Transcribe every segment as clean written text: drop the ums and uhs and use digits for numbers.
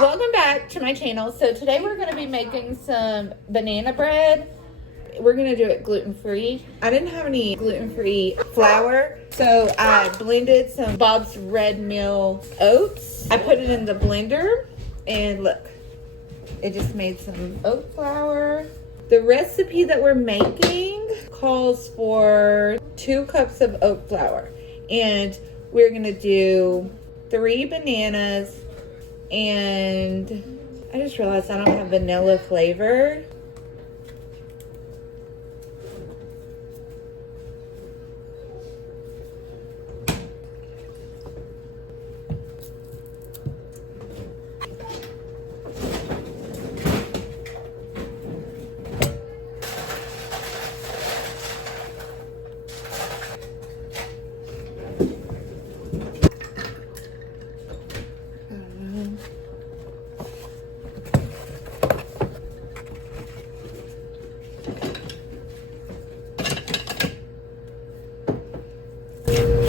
Welcome back to my channel. So today we're going to be making some banana bread. We're going to do it gluten-free. I didn't have any gluten-free flour, so I blended some Bob's Red Mill oats. I put it in the blender, and look, it just made some oat flour. The recipe that we're making calls for 2 cups of oat flour, and we're going to do 3 bananas, and I just realized I don't have vanilla flavor.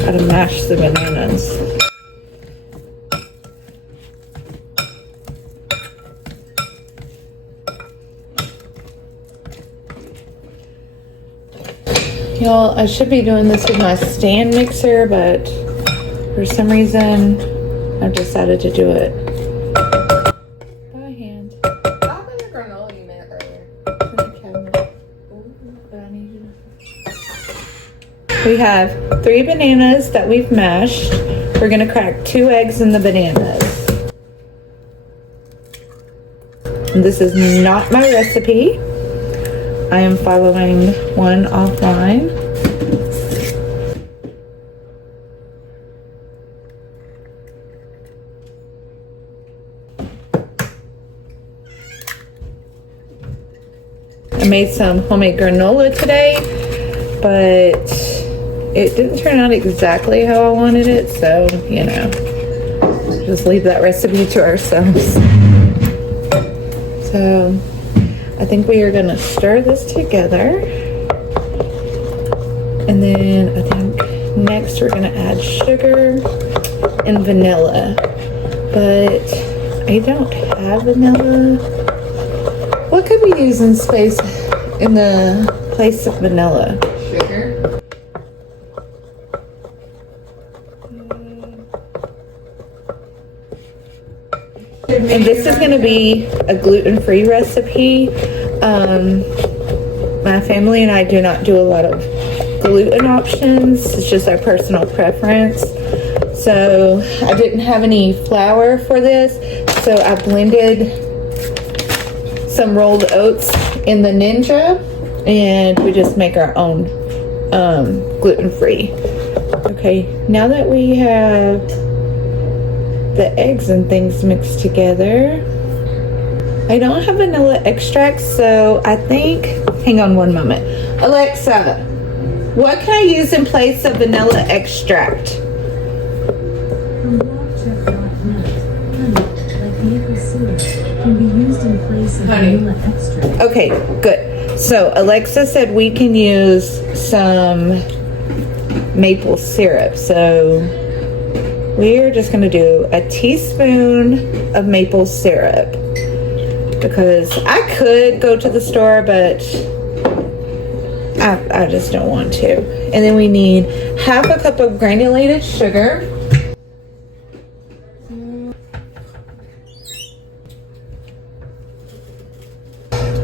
Gotta mash the bananas. Y'all, I should be doing this with my stand mixer, but for some reason I've decided to do it by hand. I'll put the granola you made earlier. In the cabinet. Ooh, but I need you to... We have 3 bananas that we've mashed. We're gonna crack 2 eggs in the bananas. And this is not my recipe. I am following one offline. I made some homemade granola today, but it didn't turn out exactly how I wanted it, so, you know, just leave that recipe to ourselves. So, I think we are gonna stir this together. And then I think next we're gonna add sugar and vanilla. But I don't have vanilla. What could we use in the place of vanilla? Sugar. And this is going to be a gluten-free recipe. My family and I do not do a lot of gluten options. It's just our personal preference. So I didn't have any flour for this, so I blended some rolled oats in the Ninja, and we just make our own gluten-free. Okay, now that we have the eggs and things mixed together, I don't have vanilla extract, so I think, hang on one moment. Alexa, what can I use in place of vanilla extract? From blogcheck.net, honey, like maple syrup, can be used in place of vanilla extract. Okay, good. So Alexa said we can use some maple syrup, so we're just going to do a teaspoon of maple syrup, because I could go to the store, but I just don't want to. And then we need half a cup of granulated sugar.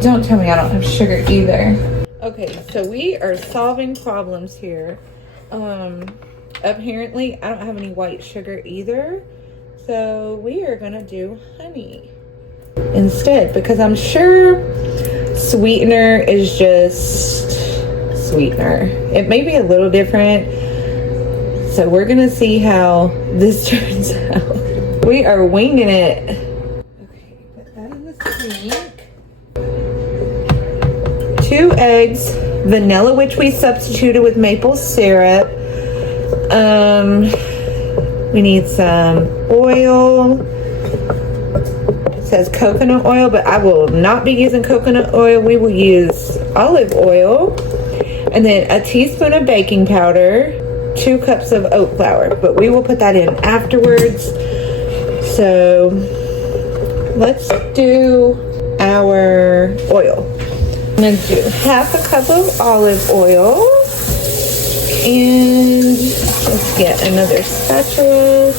Don't tell me I don't have sugar either. Okay, so we are solving problems here. Apparently I don't have any white sugar either, so we are gonna do honey instead, because I'm sure sweetener is just sweetener. It may be a little different, so we're gonna see how this turns out. We are winging it. Okay, put that in the sink. 2 eggs, vanilla, which we substituted with maple syrup. We need some oil. It says coconut oil, but I will not be using coconut oil. We will use olive oil. And then a teaspoon of baking powder, 2 cups of oat flour, but we will put that in afterwards. So let's do our oil. I'm gonna do half a cup of olive oil, and let's get another spatula.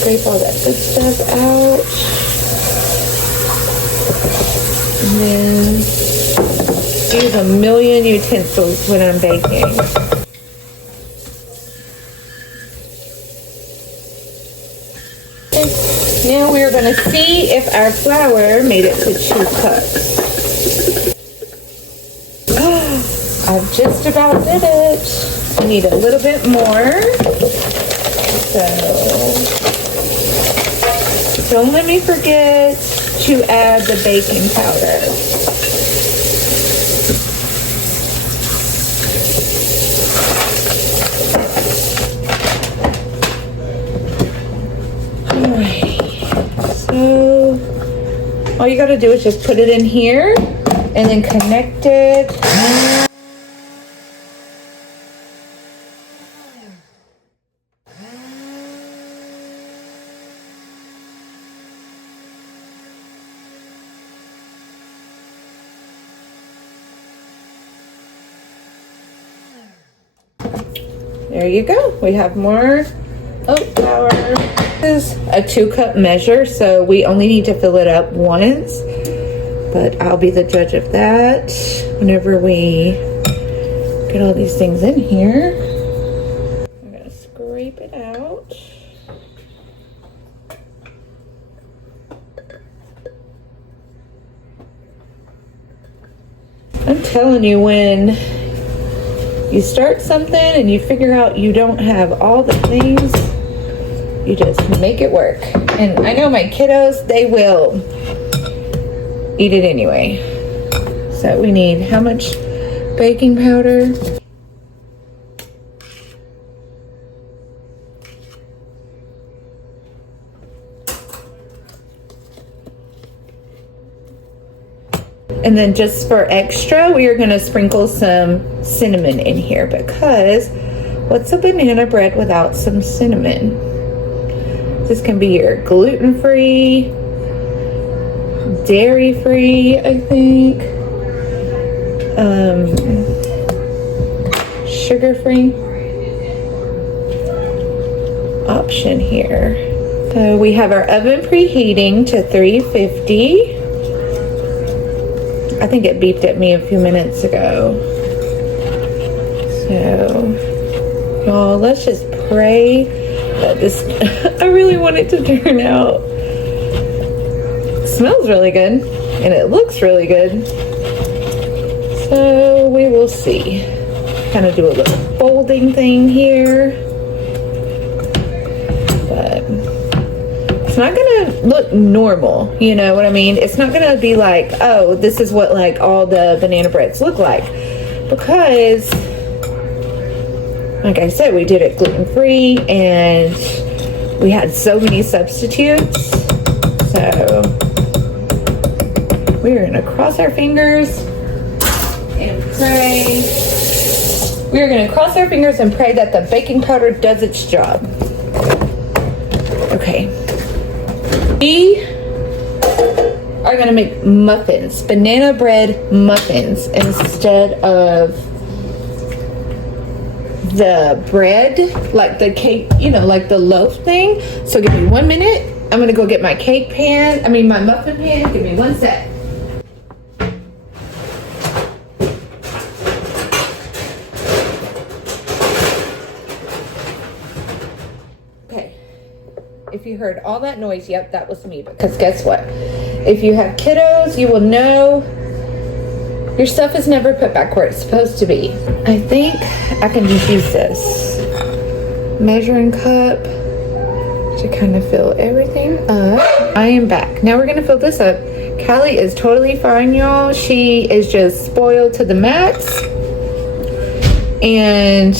Scrape all that good stuff out, and then use a million utensils when I'm baking. Now we're going to see if our flour made it to 2 cups. I've just about did it. I need a little bit more. So don't let me forget to add the baking powder. All you gotta do is just put it in here and then connect it. There you go. We have more oat flour. This is a 2-cup measure, so we only need to fill it up once, but I'll be the judge of that whenever we get all these things in here. I'm gonna scrape it out. I'm telling you, when you start something and you figure out you don't have all the things, you just make it work. And I know my kiddos, they will eat it anyway. So we need how much baking powder? And then just for extra, we are going to sprinkle some cinnamon in here, because what's a banana bread without some cinnamon? This can be your gluten-free, dairy-free, I think, sugar-free option here. So we have our oven preheating to 350. I think it beeped at me a few minutes ago. So, y'all, let's just pray that this, I really want it to turn out. It smells really good, and it looks really good. So we will see. Kind of do a little folding thing here. But it's not gonna look normal, you know what I mean? It's not gonna be like, oh, this is what like all the banana breads look like, because like I said, we did it gluten-free and we had so many substitutes. So we're gonna cross our fingers and pray. We're gonna cross our fingers and pray that the baking powder does its job. Okay. We are gonna make muffins, banana bread muffins, instead of the bread, like the cake, you know, like the loaf thing. So give me 1 minute. I'm gonna go get my my muffin pan. Give me 1 sec. Okay. If you heard all that noise, yep, that was me. Because guess what? If you have kiddos, you will know your stuff is never put back where it's supposed to be. I think I can just use this measuring cup to kind of fill everything up. I am back. Now we're gonna fill this up. Callie is totally fine, y'all. She is just spoiled to the max. And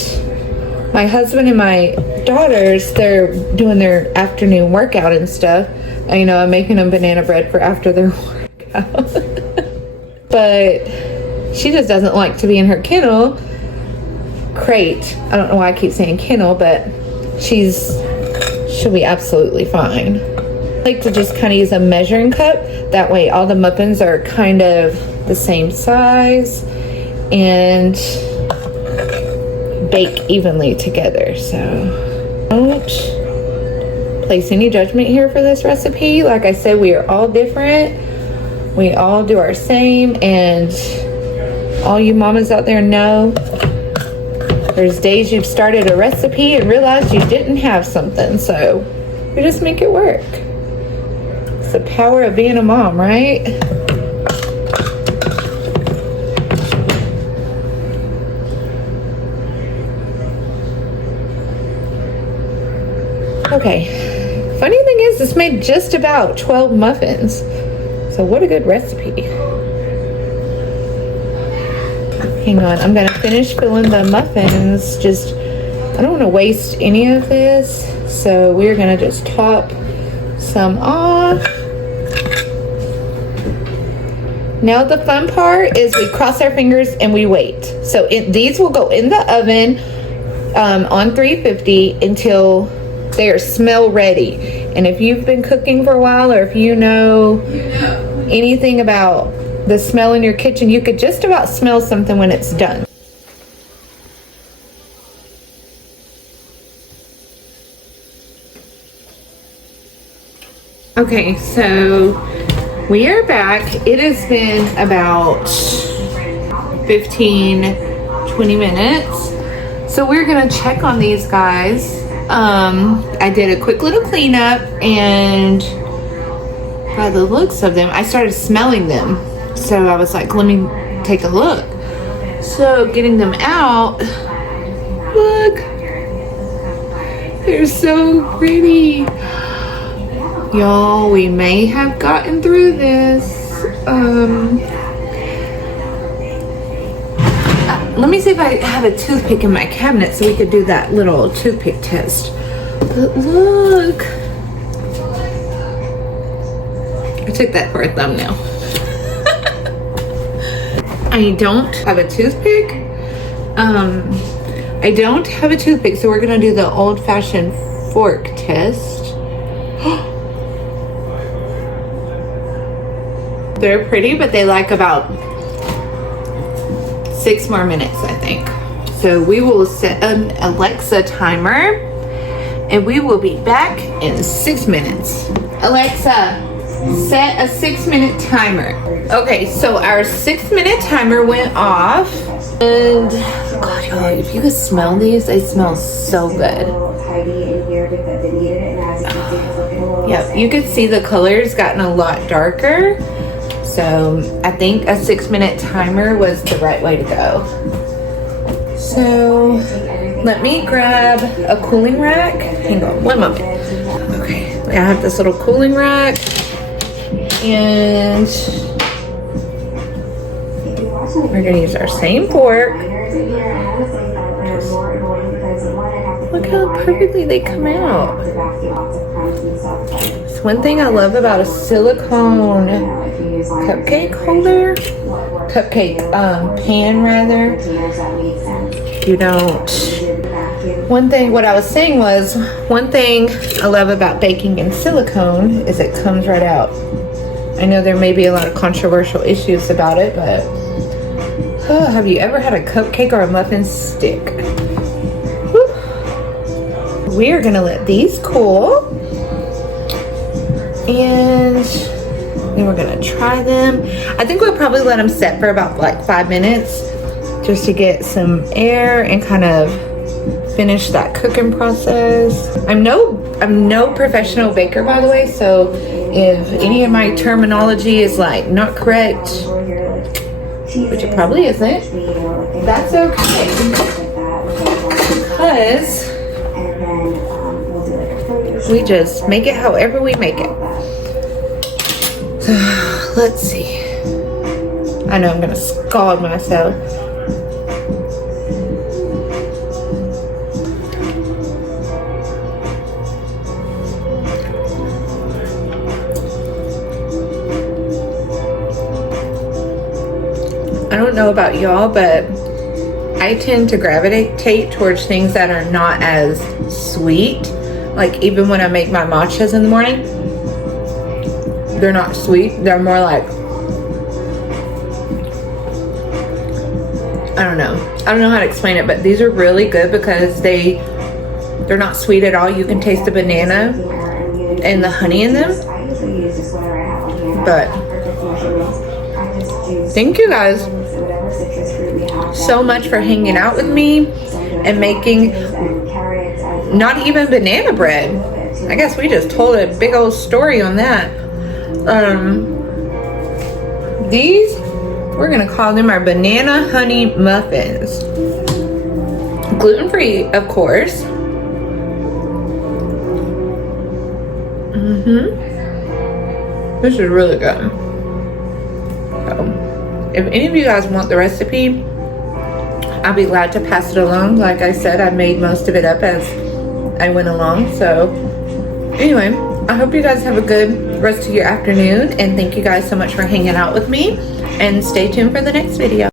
my husband and my daughters, they're doing their afternoon workout and stuff. You know, I'm making them banana bread for after their workout. But she just doesn't like to be in her kennel crate. I don't know why I keep saying kennel, but she'll be absolutely fine. I like to just kind of use a measuring cup. That way all the muffins are kind of the same size and bake evenly together. So don't place any judgment here for this recipe. Like I said, we are all different. We all do our same, and all you mamas out there know there's days you've started a recipe and realized you didn't have something, so we just make it work. It's the power of being a mom, right? Okay, funny thing is this made just about 12 muffins, so what a good recipe. Hang on, I'm gonna finish filling the muffins. Just, I don't wanna waste any of this, so we're gonna just top some off. Now the fun part is we cross our fingers and we wait. So these will go in the oven on 350 until they are smell ready. And if you've been cooking for a while, or if you know anything about the smell in your kitchen, you could just about smell something when it's done. Okay, so we are back. It has been about 15-20 minutes. So we're gonna check on these guys. I did a quick little cleanup, and by the looks of them, I started smelling them. So I was like, let me take a look. So getting them out, look, they're so pretty. Y'all, we may have gotten through this. Let me see if I have a toothpick in my cabinet so we could do that little toothpick test. But look, I took that for a thumbnail. I don't have a toothpick. I don't have a toothpick, so we're gonna do the old-fashioned fork test. They're pretty, but they like about 6 more minutes, I think. So we will set an Alexa timer, and we will be back in 6 minutes. Alexa, set a 6-minute timer. Okay, so our 6-minute timer went off, and God, y'all, if you could smell these, they smell so good. Yep, you could see the color's gotten a lot darker. So I think a 6-minute timer was the right way to go. So let me grab a cooling rack. Hang on one moment. Okay, I have this little cooling rack, and we're gonna use our same fork. Look how perfectly they come out. It's one thing I love about a silicone cupcake holder, pan rather. You don't. What I was saying was, one thing I love about baking in silicone is it comes right out. I know there may be a lot of controversial issues about it, but have you ever had a cupcake or a muffin stick? Woo. We are gonna let these cool, and then we're gonna try them. I think we'll probably let them set for about like 5 minutes just to get some air and kind of finish that cooking process. I'm no professional baker, by the way, so if any of my terminology is like not correct, which it probably isn't, that's okay, because we just make it however we make it. So let's see. I know I'm gonna scald myself. I don't know about y'all, but I tend to gravitate towards things that are not as sweet. Like even when I make my matchas in the morning, they're not sweet. They're more like, I don't know how to explain it, but these are really good because they're not sweet at all. You can taste the banana and the honey in them. But thank you guys so much for hanging out with me and making not even banana bread. I guess we just told a big old story on that. These, we're gonna call them our banana honey muffins. Gluten-free, of course. This is really good. So, if any of you guys want the recipe, I'll be glad to pass it along. Like I said, I made most of it up as I went along. So anyway, I hope you guys have a good rest of your afternoon, and thank you guys so much for hanging out with me, and stay tuned for the next video.